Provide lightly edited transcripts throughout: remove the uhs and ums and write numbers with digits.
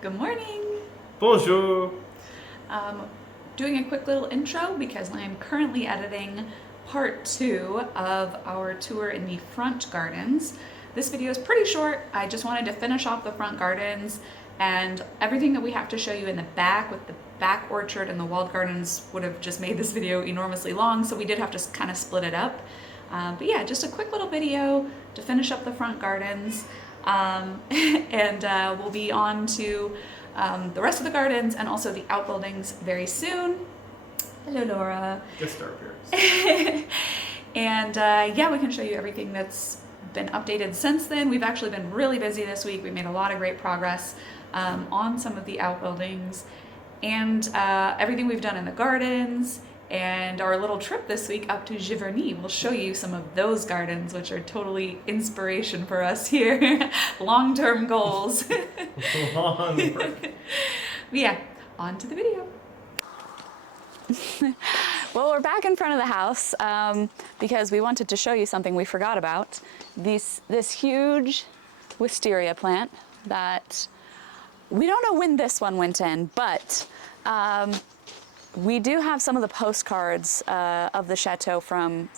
Good morning. Bonjour. Doing a quick little intro because I am currently editing part 2 of our tour in the front gardens. This video is pretty short. I just wanted to finish off the front gardens, and everything that we have to show you in the back with the back orchard and the walled gardens would have just made this video enormously long, so we did have to kind of split it up. But yeah, just a quick little video to finish up the front gardens. And we'll be on to the rest of the gardens and also the outbuildings very soon. Hello, Laura. Guest star appearance. And yeah, we can show you everything that's been updated since then. We've actually been really busy this week. We made a lot of great progress on some of the outbuildings and everything we've done in the gardens. And our little trip this week up to Giverny will show you some of those gardens, which are totally inspiration for us here. Long-term goals. Yeah, on to the video. Well, we're back in front of the house because we wanted to show you something we forgot about. This huge wisteria plant that we don't know when this one went in, but we do have some of the postcards of the Château from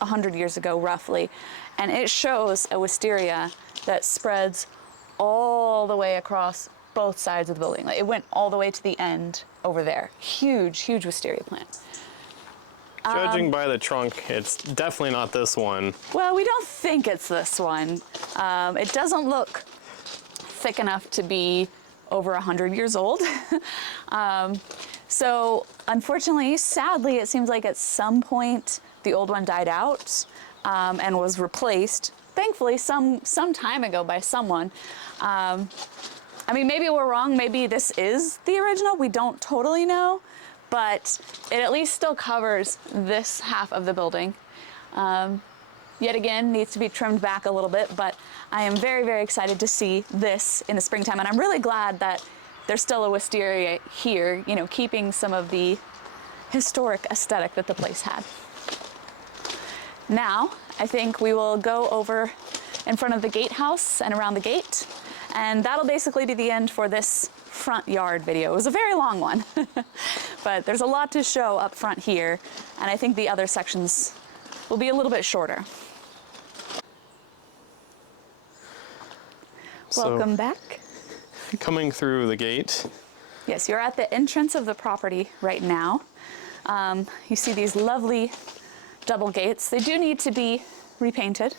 100 years ago, roughly, and it shows a wisteria that spreads all the way across both sides of the building. Like, it went all the way to the end over there. Huge, huge wisteria plant. Judging by the trunk, it's definitely not this one. Well, we don't think it's this one. It doesn't look thick enough to be over 100 years old. So unfortunately, sadly, it seems like at some point the old one died out and was replaced, thankfully, some time ago by someone. I mean, maybe we're wrong. Maybe this is the original. We don't totally know, but it at least still covers this half of the building. Yet again, needs to be trimmed back a little bit, but I am very, very excited to see this in the springtime. And I'm really glad that there's still a wisteria here, you know, keeping some of the historic aesthetic that the place had. Now, I think we will go over in front of the gatehouse and around the gate, and that'll basically be the end for this front yard video. It was a very long one, but there's a lot to show up front here, and I think the other sections will be a little bit shorter. Welcome back. Coming through the gate. Yes, you're at the entrance of the property right now. You see these lovely double gates. They do need to be repainted.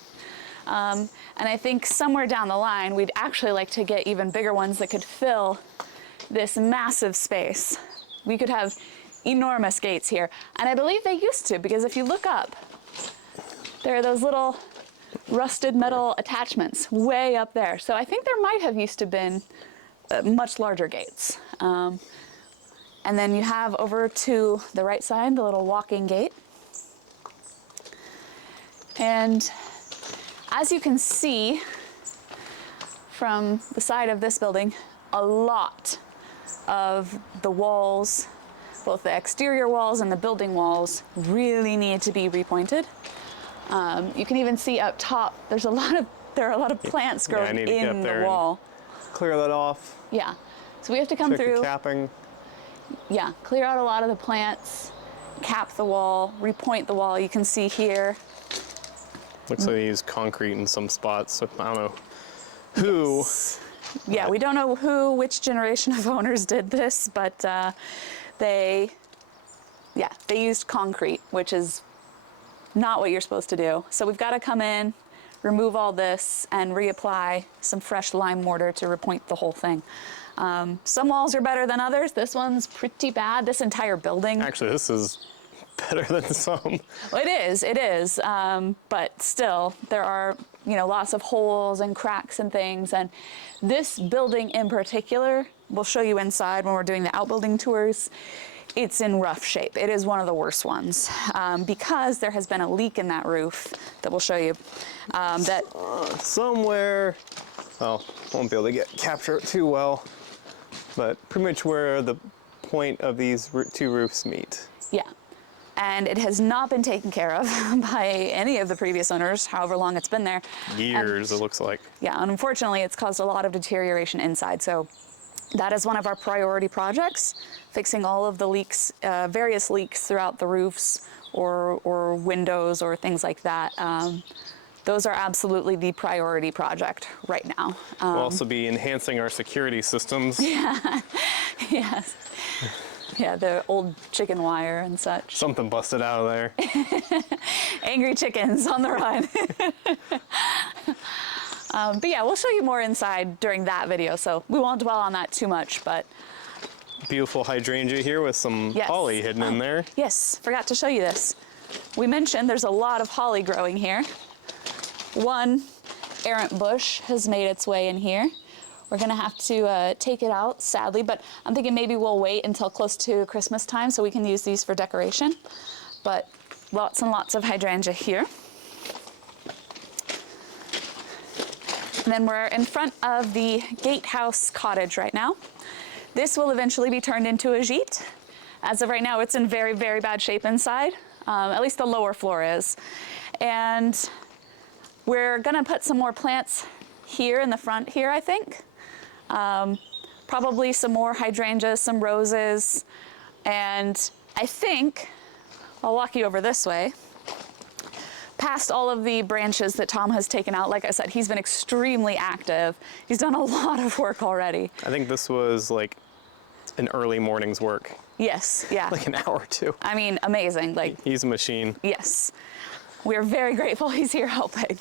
And I think somewhere down the line, we'd actually like to get even bigger ones that could fill this massive space. We could have enormous gates here. And I believe they used to, because if you look up, there are those little rusted metal attachments way up there. So I think there might have used to been much larger gates. And then you have over to the right side, the little walking gate. And as you can see from the side of this building, a lot of the walls, both the exterior walls and the building walls, really need to be repointed. You can even see up top, there are a lot of plants growing in the wall. Clear that off. Yeah, so we have to come Check through. the capping. Yeah, clear out a lot of the plants, cap the wall, repoint the wall. You can see here. Looks like they use concrete in some spots, so I don't know who. Yes. Yeah, we don't know which generation of owners did this, but they used concrete, which is not what you're supposed to do. So we've got to come in, remove all this, and reapply some fresh lime mortar to repoint the whole thing. Some walls are better than others. This one's pretty bad. This entire building. Actually, this is better than some. Well, it is. But still, there are, lots of holes and cracks and things. And this building in particular, we'll show you inside when we're doing the outbuilding tours. It's in rough shape. It is one of the worst ones because there has been a leak in that roof that we'll show you. Somewhere, well, won't be able to capture it too well, but pretty much where the point of these two roofs meet. Yeah. And it has not been taken care of by any of the previous owners, however long it's been there. Years, it looks like. Yeah, and unfortunately, it's caused a lot of deterioration inside. So that is one of our priority projects, fixing all of the leaks, various leaks throughout the roofs or windows or things like that. Those are absolutely the priority project right now. We'll also be enhancing our security systems. Yes. Yeah, the old chicken wire and such. Something busted out of there. Angry chickens on the run. But yeah, we'll show you more inside during that video, so we won't dwell on that too much, but... Beautiful hydrangea here with some Yes. holly hidden in there. Yes, forgot to show you this. We mentioned there's a lot of holly growing here. One errant bush has made its way in here. We're gonna have to take it out, sadly, but I'm thinking maybe we'll wait until close to Christmas time so we can use these for decoration. But lots and lots of hydrangea here. And then we're in front of the gatehouse cottage right now. This will eventually be turned into a gîte. As of right now, it's in very, very bad shape inside. At least the lower floor is. And we're gonna put some more plants here in the front here, I think. Probably some more hydrangeas, some roses, and I think, I'll walk you over this way, past all of the branches that Tom has taken out. Like I said, he's been extremely active. He's done a lot of work already. I think this was like an early morning's work. Yes, yeah. Like an hour or two. I mean, amazing. Like, He's a machine. yes. We're very grateful he's here helping.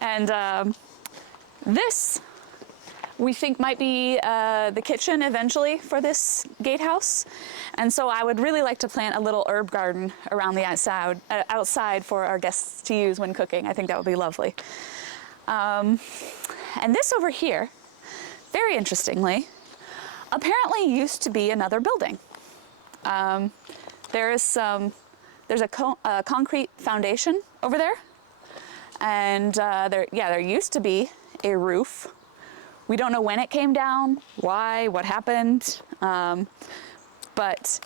And this, we think might be the kitchen eventually for this gatehouse. And so I would really like to plant a little herb garden around the outside for our guests to use when cooking. I think that would be lovely. And this over here, very interestingly, apparently used to be another building. There's a concrete foundation over there. And there used to be a roof. We don't know when it came down, why, what happened, but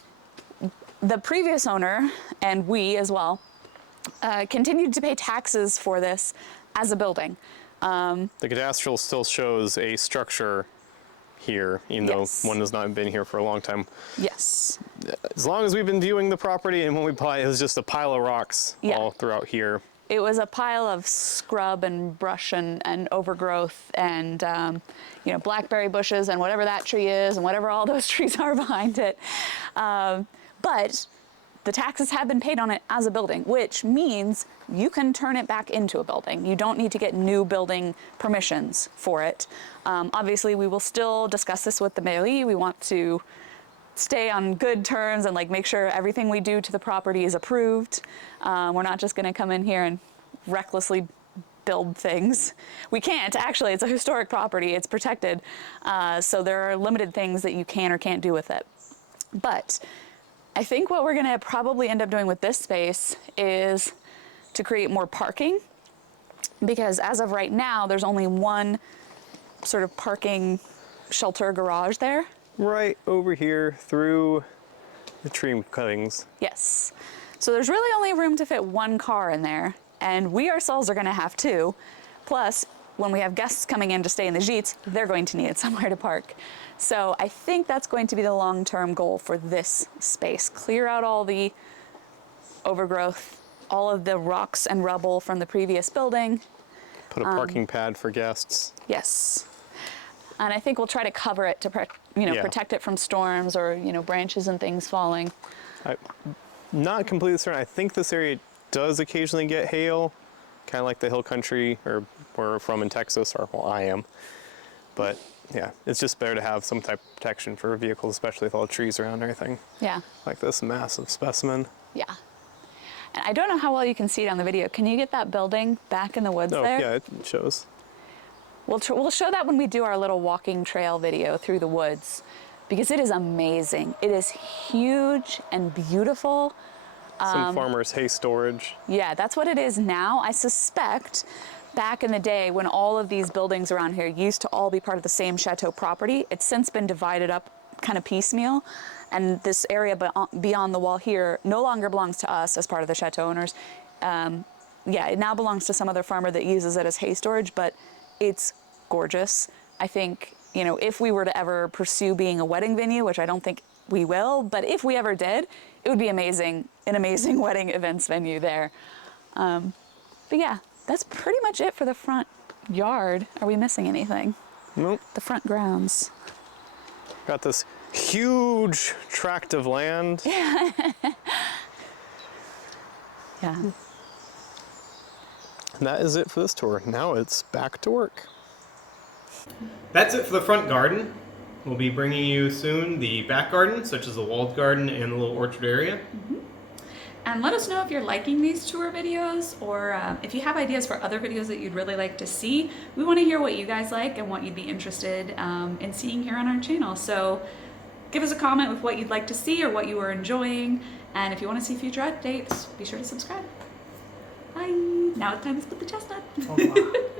the previous owner, and we as well, continued to pay taxes for this as a building. The cadastral still shows a structure here, even Yes. though one has not been here for a long time. Yes. As long as we've been viewing the property, and when we bought it, it was just a pile of rocks Yeah. all throughout here. It was a pile of scrub and brush and overgrowth and, blackberry bushes and whatever that tree is and whatever all those trees are behind it. But the taxes have been paid on it as a building, which means you can turn it back into a building. You don't need to get new building permissions for it. Obviously, we will still discuss this with the mairie. We want to stay on good terms and make sure everything we do to the property is approved. We're not just gonna come in here and recklessly build things. We can't, actually, it's a historic property, it's protected. So there are limited things that you can or can't do with it. But I think what we're gonna probably end up doing with this space is to create more parking, because as of right now, there's only one sort of parking shelter garage there. Right over here through the tree cuttings. Yes. So there's really only room to fit one car in there, and we ourselves are going to have two. Plus, when we have guests coming in to stay in the gîtes, they're going to need somewhere to park. So I think that's going to be the long-term goal for this space. Clear out all the overgrowth, all of the rocks and rubble from the previous building. Put a parking pad for guests. Yes. And I think we'll try to cover it to Yeah. protect it from storms or branches and things falling. I'm not completely certain. I think this area does occasionally get hail, kind of like the hill country, or where we're from in Texas, or well, I am. But yeah, it's just better to have some type of protection for vehicles, especially with all the trees around and everything. Yeah. Like this massive specimen. Yeah. And I don't know how well you can see it on the video. Can you get that building back in the woods Oh, there? yeah, it shows. We'll show that when we do our little walking trail video through the woods, because it is amazing. It is huge and beautiful. Some farmers' hay storage. Yeah, that's what it is now. I suspect back in the day when all of these buildings around here used to all be part of the same Château property, it's since been divided up kind of piecemeal. And this area beyond the wall here no longer belongs to us as part of the Château owners. It now belongs to some other farmer that uses it as hay storage, but it's gorgeous. I think, you know, if we were to ever pursue being a wedding venue, which I don't think we will, but if we ever did, it would be amazing, an amazing wedding events venue there. But yeah, that's pretty much it for the front yard. Are we missing anything? Nope. The front grounds. Got this huge tract of land. Yeah. And that is it for this tour. Now it's back to work. That's it for the front garden. We'll be bringing you soon the back garden, such as the walled garden and the little orchard area. And let us know if you're liking these tour videos, or if you have ideas for other videos that you'd really like to see. We want to hear what you guys like and what you'd be interested in seeing here on our channel. So give us a comment with what you'd like to see or what you are enjoying. And if you want to see future updates, be sure to subscribe. Bye. Now it's time to split the chestnut. Oh, wow.